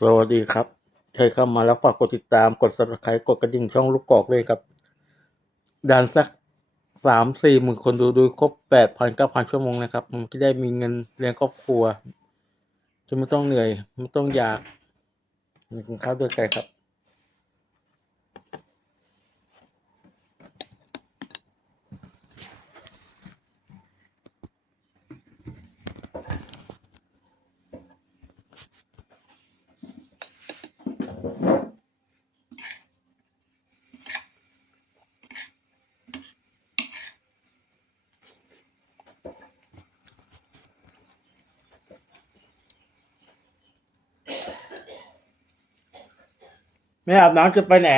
สวัสดีครับ ใครเข้ามาแล้วฝากกดติดตามกด subscribe กดกระดิ่งช่องลูกกอกเลยครับดันสักสามสี่หมื่นคนดูดูครบแปดพันเก้าพันชั่วโมงนะครับผมจะได้มีเงินเลี้ยงครอบครัว จะไม่ต้องเหนื่อย ไม่ต้องอยากมีกินข้าวด้วยกันครับ ไม่อาบน้ำจะไปไหน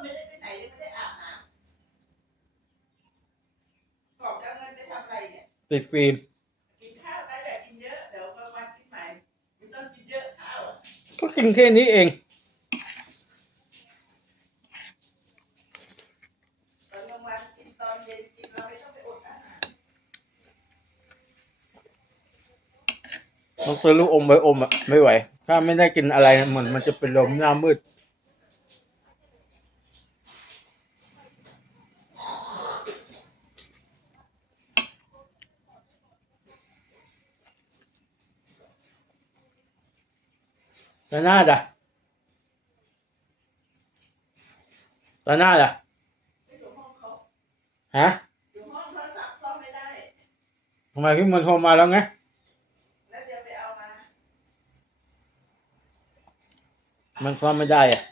ไม่ได้ไปไหนเลยไม่ได้อาบน้ำบอกจะเอาเงินไปทำอะไรเนี่ย ติดฟิล์มกินข้าวได้แต่กินเยอะ เดี๋ยวกลางวันกินใหม่ไม่ต้องกินเยอะข้าวอะก็กินแค่นี้เอง ตอนกลางวันกินตอนเย็นกินเราไม่ต้องไปอดอาหารต้องซื้อลูกอมไว้อมอะ ไม่ไหว ถ้าไม่ได้กินอะไรเหมือนมันจะเป็นลมหน้ามืด ตาหน้าจ้ะตาหน้าจ้ะฮะอยู่ห้องโทรศัพท์ซ่อมไม่ได้ ทำไมพี่มันโทรมาแล้วไง แล้วจะไปเอามา มันซ่อมไม่ได้อะ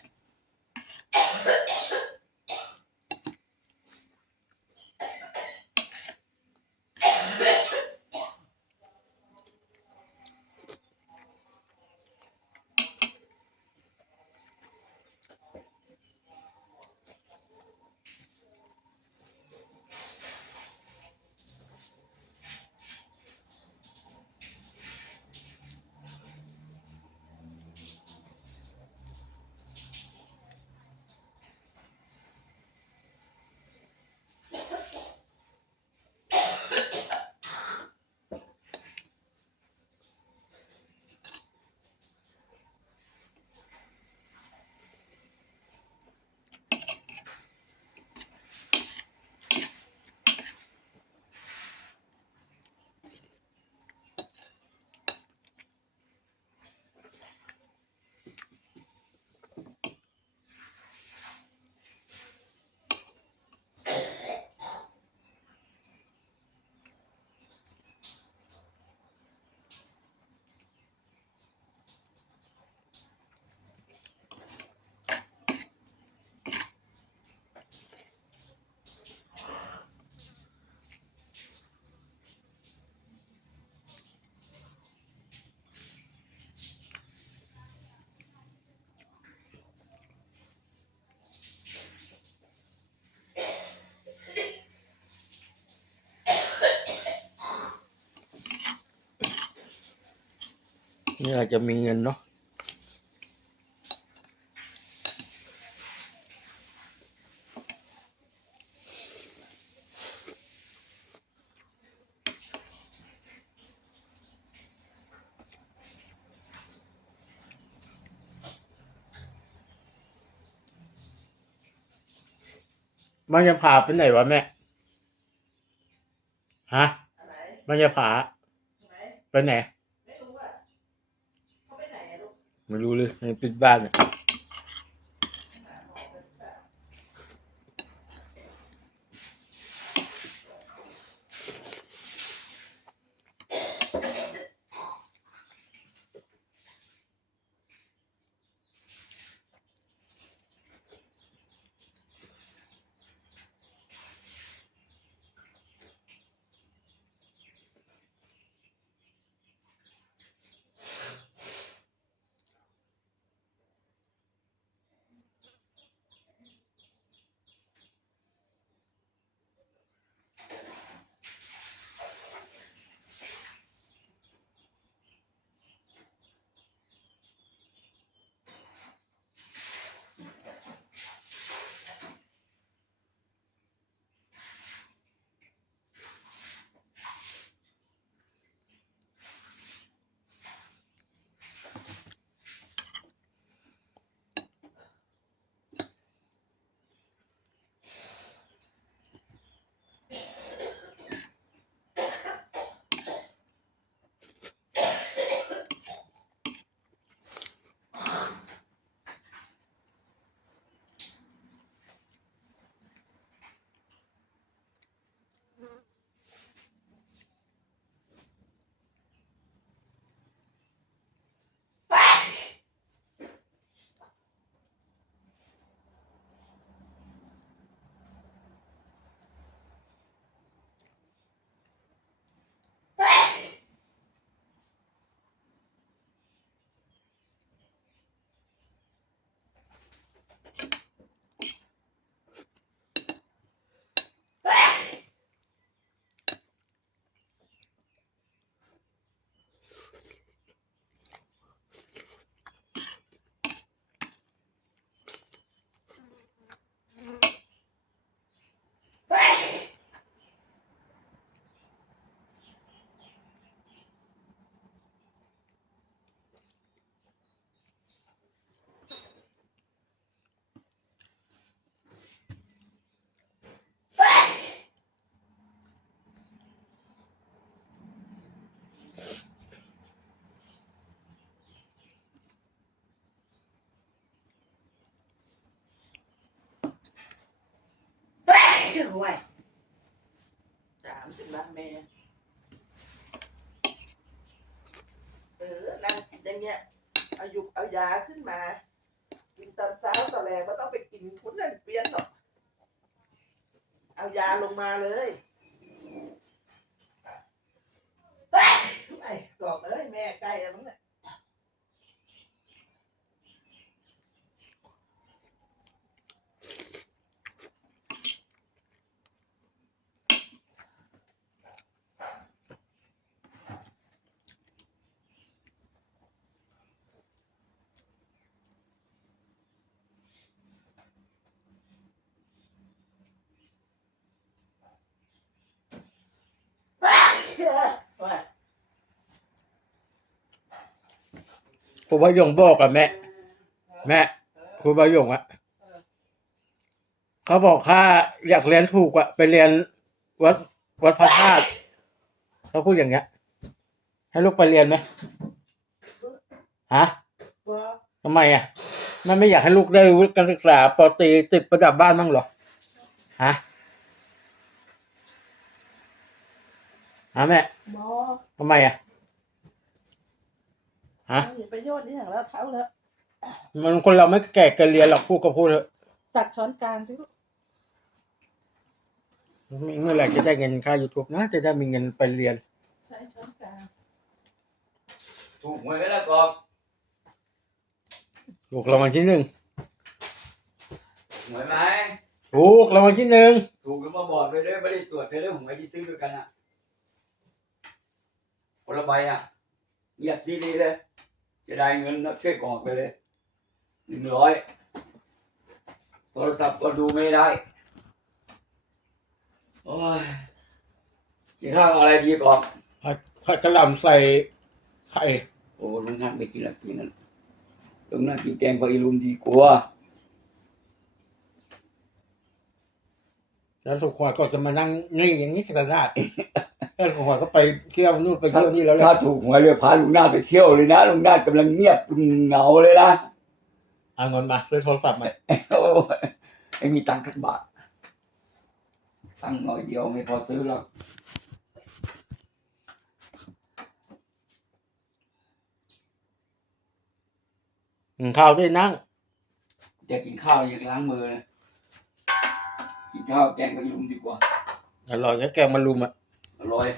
นี่อาจจะมีเงินเนาะมันจะพาไปไหนวะแม่ ฮะ มันจะพาไปไหน ไม่รู้อะเขาไปไหนอะ ลูกไน่วยสามสิบละแม่เออนั่งกินอย่างเงี้ย เอายุกเอายาขึ้นมา กินตอนเช้าตอนแรกไม่ต้องไปกินคุณนั่นเปลี่ยนหรอก เอายาลงมาเลยไอ้กอกเอ้ยแม่ใกล้แล้วมั้งเนี่ย ว่า ครูบายงบอกกับแม่ แม่ครูบายงอะเขาบอกข้าอยากเรียนถูกอะไปเรียนวัดวัดพระธาตุเขาพูดอย่างเงี้ย ให้ลูกไปเรียนไหมฮะว่าทำไมอะมันไม่อยากให้ลูกได้วุฒิการศึกษาปอตรีติดประดับบ้านบ้างเหรอฮะฮะแม่หมอทำไมอะ ฮะ มีประโยชน์นี่อย่างแล้วเท้าแล้ว มันคนเราไม่แก่เกินเรียนหรอกพูดก็พูดเถอะตักช้อนกลางที่ลูกเมื่อไหร่จะได้เงินค่า YouTube นะ จะได้มีเงินไปเรียน ใช้ช้อนกลางถูกหวยไหมล่ะกอบถูกรางวัลที่หนึ่งหวยไหมถูกรางวัลที่หนึ่งถูกก็มาบอกเลยด้วยไม่ได้ตรวจเลยเรื่องหวยที่ซื้อด้วยกันอะคนละใบอะเงียบที่นี่เลย จะได้เงินนะช่วยกรอกไปเลยหนึ่งร้อยโทรศัพท์ก็ดูไม่ได้โอ้ยกินข้าวอะไรดีกรอบผัดผัดกระหล่ำใส่ไข่โอ้ลุงนั่งไม่กินละกินนั่นลุงนั่งกินแกงปลาอีลุมดีกว่าแล้วสุขวาก็จะมานั่งนี่อย่างนี้กระดาษ แล้วสุขวาก็ไปเที่ยวนู่นไปเที่ยวนี่แล้วแหถ้าละถูกหวยเรือพาลุงนาถไปเที่ยวเลยนะลุงนาถกำลังเงียบเหงาเลยนะเอาเงินมาซื้อโทรศัพท์มาโอ้ยไม่มีตังค์สักบาทตังค์หน่อยเดียวไม่พอซื้อหรอกกินข้าวด้วยนั่งจะกินข้าวยังล้างมือเลยกินข้าวแกงกะลุมดีกว่าอร่อยก็แกงมารุมอะ อร่อย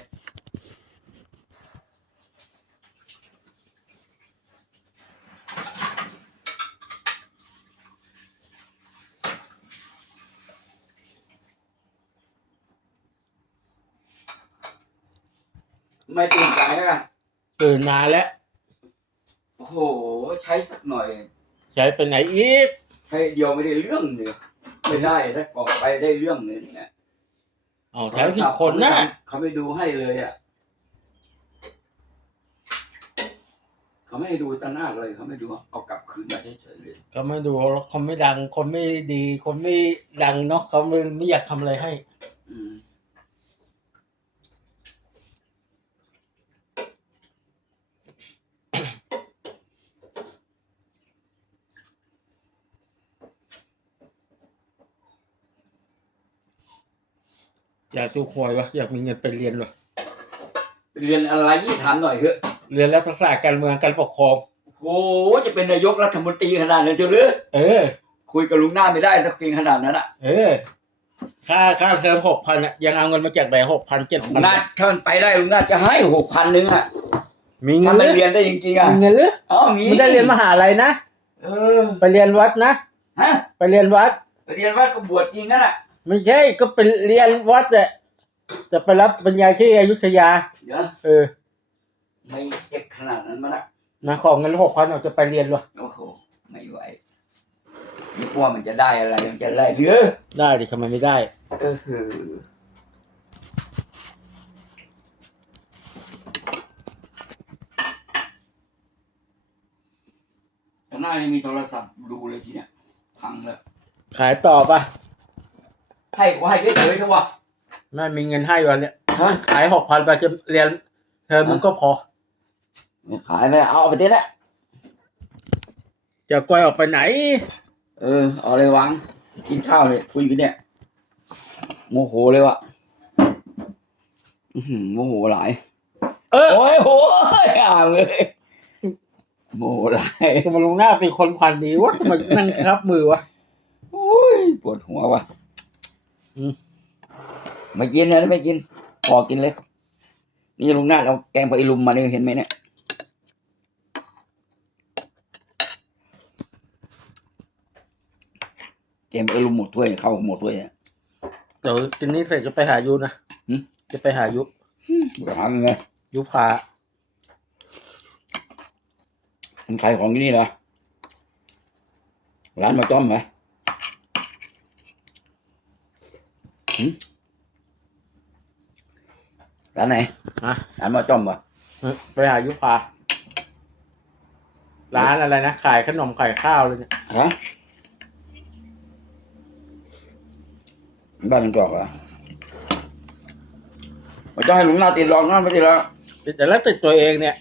ไม่ตื่นใจอะตื่นนานแล้ว โอ้โห ใช้สักหน่อย ใช้ไปไหนอีก ใช้เดียวไม่ได้เรื่องเลยไม่ได้ถ้ากรอกไปได้เรื่องเลยเนี่ย เอาใช้สิบคนนะเขาไม่ดูให้เลยอะเขาไม่ให้ดูตาหน้าเลยเขาไม่ดูเอากลับคืนมาเฉยๆเลยก็ไม่ดูแล้วคนไม่ดัง คนไม่ดี คนไม่ดังเนาะเขาไม่ไม่อยากทำอะไรให้ อืม อยากดูควยวะอยากมีเงินไปเรียนวะไปเรียนอะไรถามหน่อยเถอะเรียนรัฐศาสตร์การเมืองการปกครอง โอ้โหจะเป็นนายกรัฐมนตรีขนาดนั้นเจ้าหรือเออ คุยกับลุงหน้าไม่ได้สักเพียงขนาดนั้นอะ เออ ค่าค่าเทอมหกพันอะยังเอาเงินมาจากไหนหกพันเจ็ดลุพังนหน้าถ้ามันไปได้ลุงหน้าจะให้หกพันหนึ่งอะมีเงิถ้านหมันรือเรียนได้จริงๆอะมีเงินหรืออ๋อมีไม่ได้เรียนมหาลัยนะเออ ไปเรียนวัดนะฮะไปเรียนวัดไปเรียนว่าก็บวชจริงนั่นแหละ ไม่ใช่ก็ไปเรียนวัดแหละจะไปรับปริญญาที่อยุธยา เดี๋ยวเออไม่เจ็บขนาดนั้นมาละนะของเงินหกพันออกจะไปเรียนวะโอ้โหไม่ไหวนี่กลัวมันจะได้อะไรมันจะได้หรือได้ดิทำไมไม่ได้เออคือข้างหน้ายังมีโทรศัพท์ดูเลยทีเนี้ยพังแล้วขายต่อปะ ให้กูให้เฉยๆเถอะวะไม่มีเงินให้วันเนี้ยฮะขายหกพันไปจะเรียนเทอมมันก็พอไม่ขายไม่เอาเอาไปเถอะนะจะกล้วยออกไปไหน เออเอาเลยวางกินข้าวเลยคุยกันเนี่ยโมโหเลยว่ะอื้อหือโมโหหลาย เออโอ้ยโหอ่านเลยโมโหหลายทำไมลงหน้าเป็นคนพันดีวะทำไมนั่งครับมือวะโอ้ยปวดหัวว่ะอืม ไม่กินนะไม่กินพอกินเลย นี่ลุงนาดเอาแกงผักอีลุมมาเนี่ยเห็นไหมเนี่ยแกงผักอีลุมหมดถ้วยเข้าหมดถ้วยเนี่ยเดี๋ยวกินนี้เสร็จจะไปหายุนะหืมจะไปหายุหาเงินยุพามันขายของที่นี่เหรอร้านมาต้อมไหมหืม ร้านไหนฮะร้านมาต้อมปะเออไปหายุพาร้านอะไรนะขายขนมขายข้าวเลยเนี่ยฮะบ้านลุงจอกเหรอมาจะให้ลุงนาติดรองนั่นไม่ติดแล้วแต่แล้วติดตัวเองเนี่ย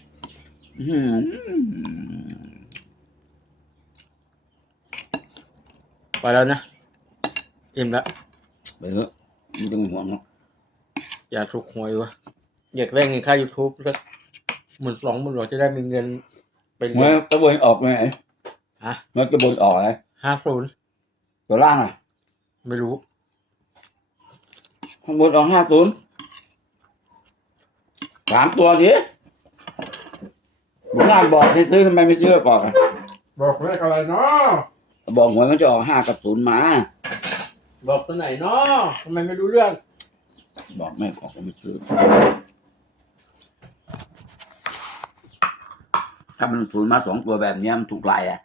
อื้อหือไปแล้วนะอิ่มแล้วไปเถอะไม่ต้องห่วงหรอกอยากถูกหวยวะอยากได้เงินค่า YouTube สักหมื่นสองหมื่นหรอจะได้มีเงินเป็นเมื่อตะบนออกไปไหนฮะเมื่อตะบนออกอะไรห้าศูนย์ตัวล่างอะไม่รู้ ข้างบนออกห้าศูนย์สามตัวสิลุงนาบอกให้ซื้อทำไมไม่ซื้อก่อนอะบอกเลขอะไรเนาะบอกหวยมันจะออกห้ากับศูนย์มา บอกตัวไหนเนาะทำไมไม่รู้เรื่อง บอกแม่ขอกก็ไม่ซื้อถ้ามันศูนมาสองตัวแบบเนี้ยมันถูกลายอะ